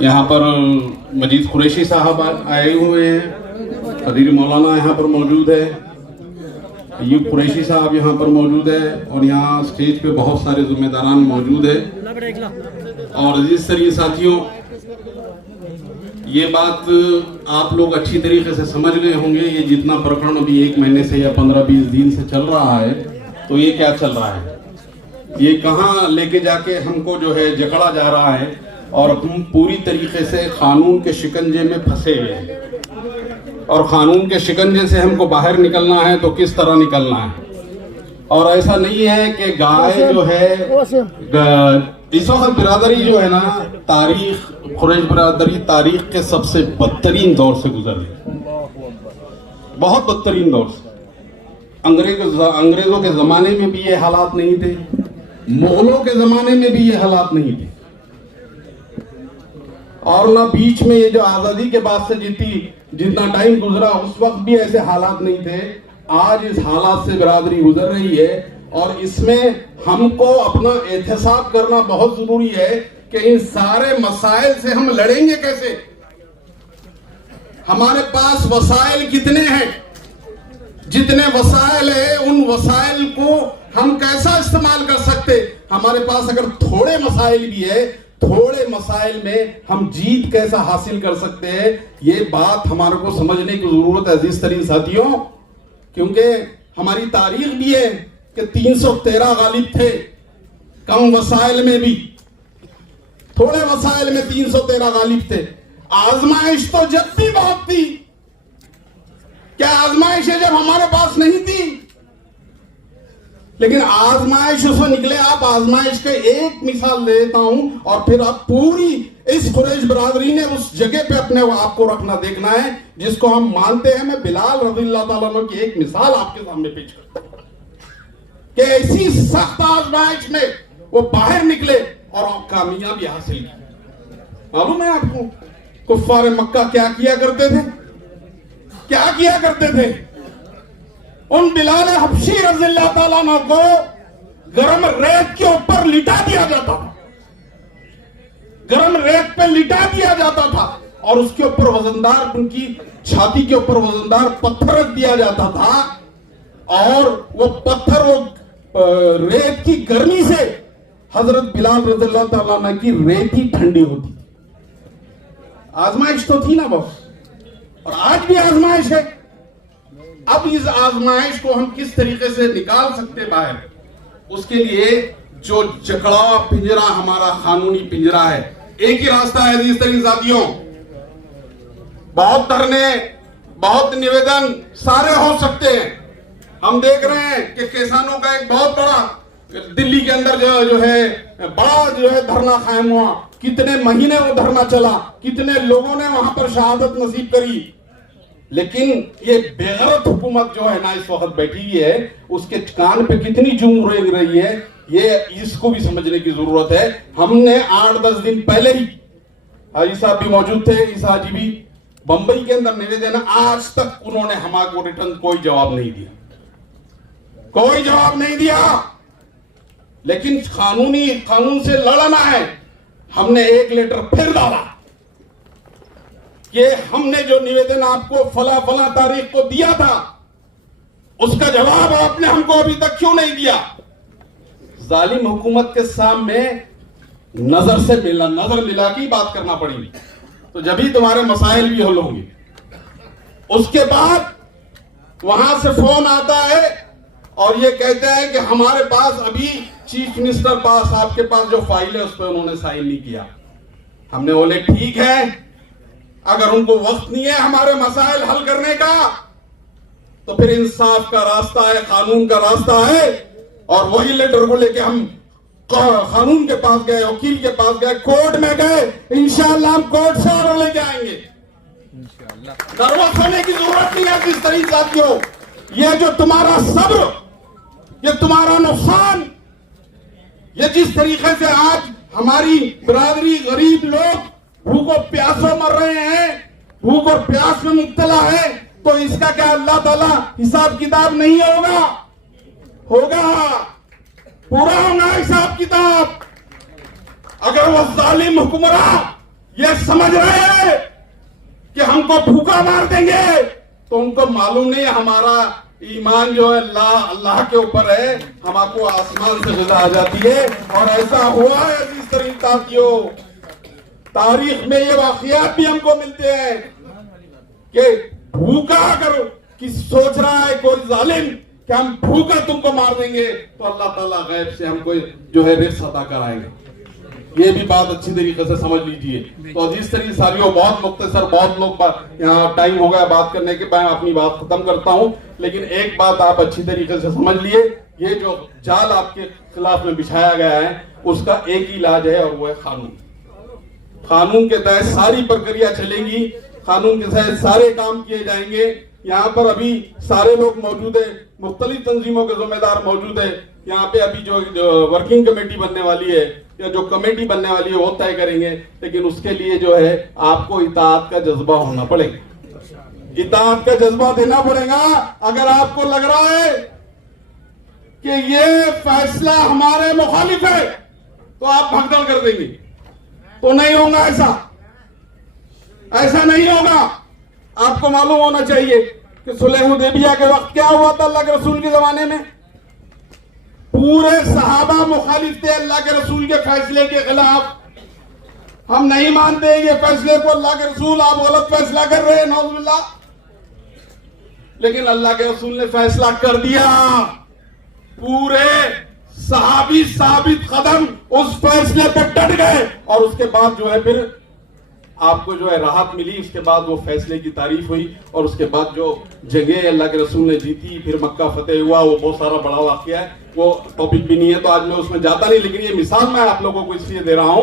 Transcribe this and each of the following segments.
यहाँ पर मजीद कुरैशी साहब आए हुए हैं, कदीर मौलाना यहाँ पर मौजूद है, अयूब कुरैशी साहब यहाँ पर मौजूद है और यहाँ स्टेज पे बहुत सारे जिम्मेदारान मौजूद है। और अजीज तरीन साथियों, ये बात आप लोग अच्छी तरीके से समझ गए होंगे, ये जितना प्रकरण अभी 1 महीने से या 15-20 दिन से चल रहा है, तो ये क्या चल रहा है, ये कहाँ लेके जाके हमको जो है जकड़ा जा रहा है और हम पूरी तरीके से कानून के शिकंजे में फंसे हुए हैं। और कानून के शिकंजे से हमको बाहर निकलना है तो किस तरह निकलना है। और ऐसा नहीं है कि गाय जो है, इस वक्त बिरादरी जो है ना, तारीख कुरैश बिरादरी तारीख के सबसे बदतरीन दौर से गुजर रही, बहुत बदतरीन दौर से। अंग्रेजों के जमाने में भी ये हालात नहीं थे, मुगलों के जमाने में भी ये हालात नहीं थे, और ना बीच में ये जो आजादी के बाद से जितना टाइम गुजरा उस वक्त भी ऐसे हालात नहीं थे। आज इस हालात से बिरादरी गुजर रही है और इसमें हमको अपना एहतसाब करना बहुत जरूरी है कि इन सारे मसाइल से हम लड़ेंगे कैसे। हमारे पास वसाइल कितने हैं, जितने वसाइल है उन वसाइल को हम कैसा इस्तेमाल कर सकते। हमारे पास अगर थोड़े मसाइल भी है, थोड़े मसाइल में हम जीत कैसा हासिल कर सकते हैं, ये बात हमारे को समझने की जरूरत है अजीज तरीन साथियों। क्योंकि हमारी तारीख भी है कि 313 गालिब थे, कम वसाइल में भी, थोड़े वसाइल में 313 गालिब थे। आजमाइश तो जब भी बहुत थी, क्या आजमाइशें जब हमारे पास नहीं थी, लेकिन आजमाइश से निकले। आप आजमाइश के एक मिसाल देता हूं और फिर आप पूरी इस कुरैश बिरादरी ने उस जगह पे अपने आप को रखना देखना है जिसको हम मानते हैं। मैं बिलाल रज़ियल्लाहु ताला अन्हु की एक मिसाल आपके सामने पेश करता हूं कि ऐसी सख्त आजमाइश में वो बाहर निकले और कामयाबी हासिल की। मालूम है आपको कुफ्फार मक्का क्या किया करते थे, क्या किया करते थे। उन बिलाल हबशी रज़ियल्लाहु ताला अन्हु को गरम रेत के ऊपर लिटा दिया जाता था, गरम रेत पे लिटा दिया जाता था और उसके ऊपर वजनदार, उनकी छाती के ऊपर वजनदार पत्थर रख दिया जाता था और वो पत्थर, वो रेत की गर्मी से हजरत बिलाल रज़ियल्लाहु ताला अन्हु की रेत ही ठंडी होती थी। आजमाइश तो थी ना बॉस, और आज भी आजमाइश है। अब इस आजमाइश को हम किस तरीके से निकाल सकते बाहर, उसके लिए जो जकड़ा पिंजरा हमारा कानूनी पिंजरा है, एक ही रास्ता है इस तरीके साथियों। बहुत धरने, बहुत निवेदन सारे हो सकते हैं। हम देख रहे हैं कि किसानों का एक बहुत बड़ा दिल्ली के अंदर जो है बड़ा जो है धरना कायम हुआ, कितने महीने वो धरना चला, कितने लोगों ने वहां पर शहादत नसीब करी। लेकिन ये बेगैरत हुकूमत जो है ना इस वक्त बैठी हुई है, उसके कान पे कितनी जूं रेंग रही है, ये इसको भी समझने की जरूरत है। हमने 8-10 दिन पहले ही, हाजी साहब भी मौजूद थे, ईसा हाजी भी, बंबई के अंदर निवेदन, आज तक उन्होंने हमारे को रिटर्न कोई जवाब नहीं दिया, कोई जवाब नहीं दिया। लेकिन कानून से लड़ना है। हमने एक लेटर फिर डाला कि हमने जो निवेदन आपको फला फला तारीख को दिया था, उसका जवाब आपने हमको अभी तक क्यों नहीं दिया। जालिम हुकूमत के सामने नजर मिला की बात करना पड़ेगी, तो जब ही तुम्हारे मसाइल भी हल होंगे। उसके बाद वहां से फोन आता है और ये कहते हैं कि हमारे पास अभी चीफ मिनिस्टर पास, आपके पास जो फाइल है उस पर उन्होंने साइन नहीं किया। हमने बोले ठीक है, अगर उनको वक्त नहीं है हमारे मसाइल हल करने का, तो फिर इंसाफ का रास्ता है, कानून का रास्ता है। और वही लेटर को लेके हम कानून के पास गए, वकील के पास गए, कोर्ट में गए। इंशाअल्लाह हम कोर्ट से और लेके आएंगे। नर्वस होने की जरूरत नहीं है किस तरीके साथियों। ये जो तुम्हारा सब्र, ये तुम्हारा नुकसान, ये जिस तरीके से आज हमारी बिरादरी गरीब लोग भूखों प्यासों मर रहे हैं, भूख और प्यास में मुब्तला है, तो इसका क्या अल्लाह ताला हिसाब किताब नहीं होगा? होगा, पूरा होगा हिसाब किताब। अगर वो जालिम हुक्मरान ये समझ रहे हैं कि हमको भूखा मार देंगे, तो उनको मालूम नहीं हमारा ईमान जो है अल्लाह के ऊपर है, हमको आसमान से ग़िज़ा आ जाती है। और ऐसा हुआ है जिस तरीके साथियों, तारीख में ये वाक़ियात भी हमको मिलते हैं कि भूखा अगर किसी सोच रहा है कोई जालिम कि हम भूखा तुमको मार देंगे, तो अल्लाह ताला गैब से हमको जो है रिज़्क़ अता कराएंगे। ये भी बात अच्छी तरीके से समझ लीजिए। तो जिस तरीके सारियों बहुत मुख्तसर, बहुत लोग यहाँ टाइम हो गया बात करने के, मैं अपनी बात खत्म करता हूँ, लेकिन एक बात आप अच्छी तरीके से समझ लिए, ये जो जाल आपके खिलाफ में बिछाया गया है उसका एक ही इलाज है और वो है कानून। कानून के तहत सारी प्रक्रिया चलेगी, कानून के तहत सारे काम किए जाएंगे। यहाँ पर अभी सारे लोग मौजूद है, मुख्तलिफ तंजीमों के जिम्मेदार मौजूद है। यहाँ पे अभी जो वर्किंग कमेटी बनने वाली है या जो कमेटी बनने वाली है वो तय करेंगे, लेकिन उसके लिए जो है आपको इताअत का जज्बा होना पड़ेगा, इताअत का जज्बा देना पड़ेगा। अगर आपको लग रहा है कि ये फैसला हमारे मुखालिफ है तो आप भगदड़ कर देंगे, तो नहीं होगा, ऐसा नहीं होगा। आपको मालूम होना चाहिए कि सुलह हुदैबिया के वक्त क्या हुआ था अल्लाह के रसूल के जमाने में। पूरे सहाबा मुखालिफ थे अल्लाह के रसूल के फैसले के खिलाफ। हम नहीं मानते ये फैसले को, अल्लाह के रसूल आप गलत फैसला कर रहे हैं, नौजुबिल्लाह। लेकिन अल्लाह के रसूल ने फैसला कर दिया, पूरे सहाबी साबित कदम उस फैसले पर डट गए, और उसके बाद जो है फिर आपको जो है राहत मिली। उसके बाद वो फैसले की तारीफ हुई, और उसके बाद जो जगह अल्लाह के रसूल ने जीती, फिर मक्का फतेह हुआ, वो बहुत सारा बड़ा वाक़या है, वो टॉपिक भी नहीं है तो आज मैं उसमें जाता नहीं। लेकिन ये मिसाल मैं आप लोगों को इसलिए दे रहा हूं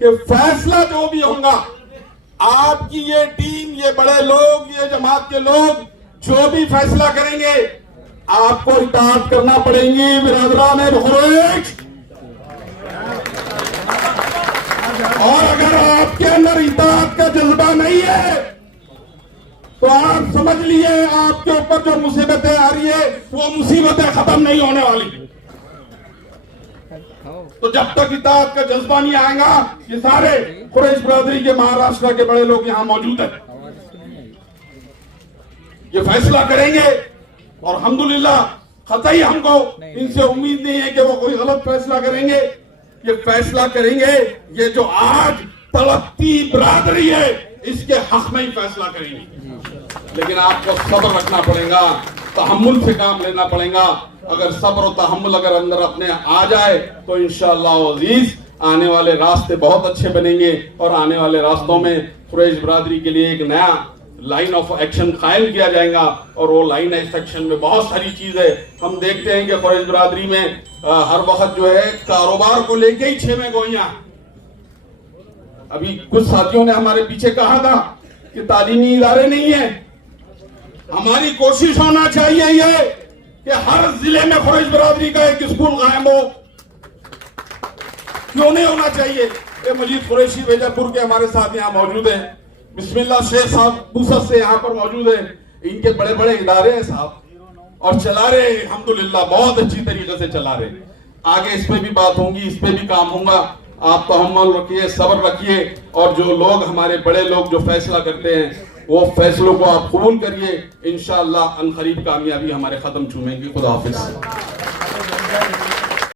कि फैसला जो भी होगा, आपकी ये टीम, ये बड़े लोग, ये जमात के लोग जो भी फैसला करेंगे आपको इताअत करना पड़ेगी। बिरादरान खुरैश, और अगर आपके अंदर इताअत का जज्बा नहीं है तो आप समझ लिए आपके ऊपर जो मुसीबतें आ रही है वो मुसीबतें खत्म नहीं होने वाली। तो जब तक इताअत का जज्बा नहीं आएगा, ये सारे कुरैश बरादरी के महाराष्ट्र के बड़े लोग यहाँ मौजूद हैं, ये फैसला करेंगे, और अल्हम्दुलिल्लाह कतई हमको इनसे उम्मीद नहीं है कि वो कोई गलत फैसला करेंगे। ये फैसला करेंगे, ये जो आज तड़पती बरादरी है इसके हक में ही फैसला करेंगे। लेकिन आपको सब्र रखना पड़ेगा, तहम्मुल से काम लेना पड़ेगा। अगर सब्र और तहम्मुल अगर अंदर अपने आ जाए तो इंशाअल्लाह अजीज आने वाले रास्ते बहुत अच्छे बनेंगे, और आने वाले रास्तों में कुरैश बरादरी के लिए एक नया लाइन ऑफ एक्शन कायम किया जाएगा। और वो लाइन ऑफ एक्शन में बहुत सारी चीजें हम देखते हैं कि कुरैश बरादरी में हर वक्त जो है कारोबार को लेके ही 6 में गोइयां। अभी कुछ साथियों ने हमारे पीछे कहा था कि तालीमी इदारे नहीं है। हमारी कोशिश होना चाहिए ये कि हर जिले में कुरैश बरादरी का एक स्कूल कायम हो। क्यों नहीं होना चाहिए? ये मजीद कुरैशी वेजापुर के हमारे साथ यहाँ मौजूद है, बिस्मिल्लाह शेख साहब बूसत से यहाँ पर मौजूद है। इनके बड़े बड़े इदारे हैं साहब, और चला रहे अल्हम्दुलिल्लाह बहुत अच्छी तरीके से चला रहे। आगे इस पे भी बात होगी, इस पे भी काम होगा। आप तहम्मुल रखिए, सब्र रखिए, और जो लोग हमारे बड़े लोग जो फैसला करते हैं वो फैसलों को आप कबूल करिए। इंशाअल्लाह अनकरीब कामयाबी हमारे कदम चूमेंगी। खुदा हाफिज।